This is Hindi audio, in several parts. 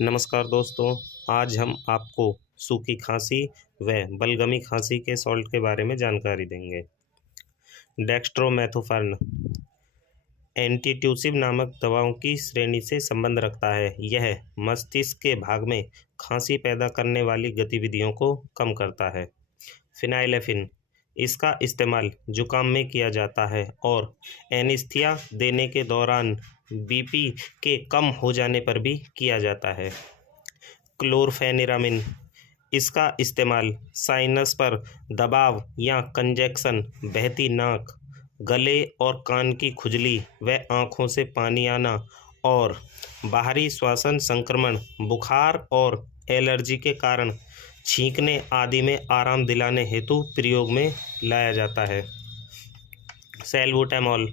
नमस्कार दोस्तों, आज हम आपको सूखी खांसी व बलगमी खांसी के सॉल्ट के बारे में जानकारी देंगे। डेक्स्ट्रोमेथोफर्न एंटीट्यूसिव नामक दवाओं की श्रेणी से संबंध रखता है। यह मस्तिष्क के भाग में खांसी पैदा करने वाली गतिविधियों को कम करता है। फिनाइलेफिन इसका इस्तेमाल जुकाम में किया जाता है और एनेस्थीसिया देने के दौरान बीपी के कम हो जाने पर भी किया जाता है। क्लोरफेनिरामिन इसका इस्तेमाल साइनस पर दबाव या कंजेक्शन, बहती नाक, गले और कान की खुजली व आँखों से पानी आना और बाहरी श्वसन संक्रमण, बुखार और एलर्जी के कारण छींकने आदि में आराम दिलाने हेतु प्रयोग में लाया जाता है। सैल्बुटामॉल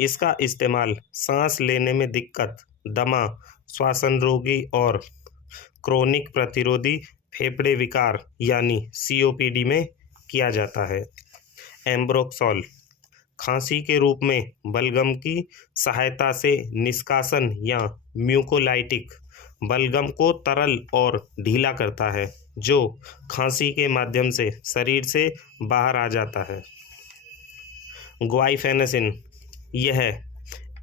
इसका इस्तेमाल सांस लेने में दिक्कत, दमा, श्वसन रोगी और क्रोनिक प्रतिरोधी फेफड़े विकार यानी सीओपीडी में किया जाता है। एम्ब्रोक्सोल खांसी के रूप में बलगम की सहायता से निष्कासन या म्यूकोलाइटिक बलगम को तरल और ढीला करता है, जो खांसी के माध्यम से शरीर से बाहर आ जाता है। ग्वाइफेनेसिन यह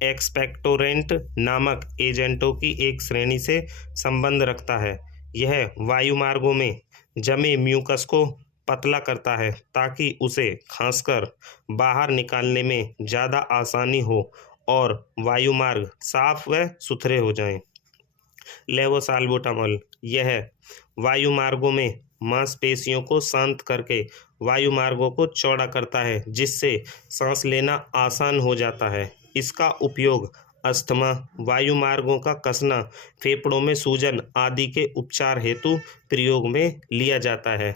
एक्सपेक्टोरेंट नामक एजेंटों की एक श्रेणी से संबंध रखता है। यह वायुमार्गों में जमे म्यूकस को पतला करता है ताकि उसे खांसकर बाहर निकालने में ज़्यादा आसानी हो और वायुमार्ग साफ व सुथरे हो जाएं। लेवोसाल्बुटामॉल यह वायुमार्गों में मांसपेशियों को शांत करके वायुमार्गों को चौड़ा करता है, जिससे सांस लेना आसान हो जाता है। इसका उपयोग अस्थमा, वायुमार्गों का कसना, फेफड़ों में सूजन आदि के उपचार हेतु प्रयोग में लिया जाता है।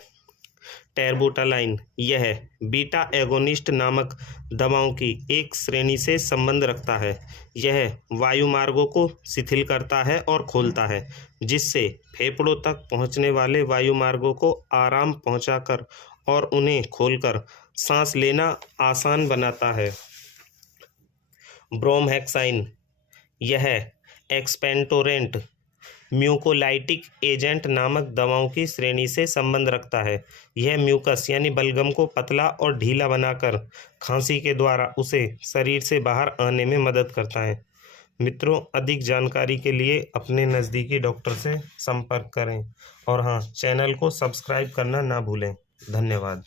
टेरबुटालाइन यह बीटा एगोनिस्ट नामक दवाओं की एक श्रेणी से संबंध रखता है। यह वायुमार्गों को शिथिल करता है और खोलता है, जिससे फेफड़ों तक पहुंचने वाले वायुमार्गों को आराम पहुंचाकर और उन्हें खोलकर सांस लेना आसान बनाता है। ब्रोमहेक्साइन यह एक्सपेक्टोरेंट म्यूकोलाइटिक एजेंट नामक दवाओं की श्रेणी से संबंध रखता है। यह म्यूकस यानी बलगम को पतला और ढीला बनाकर खांसी के द्वारा उसे शरीर से बाहर आने में मदद करता है। मित्रों, अधिक जानकारी के लिए अपने नज़दीकी डॉक्टर से संपर्क करें और हाँ, चैनल को सब्सक्राइब करना ना भूलें। धन्यवाद।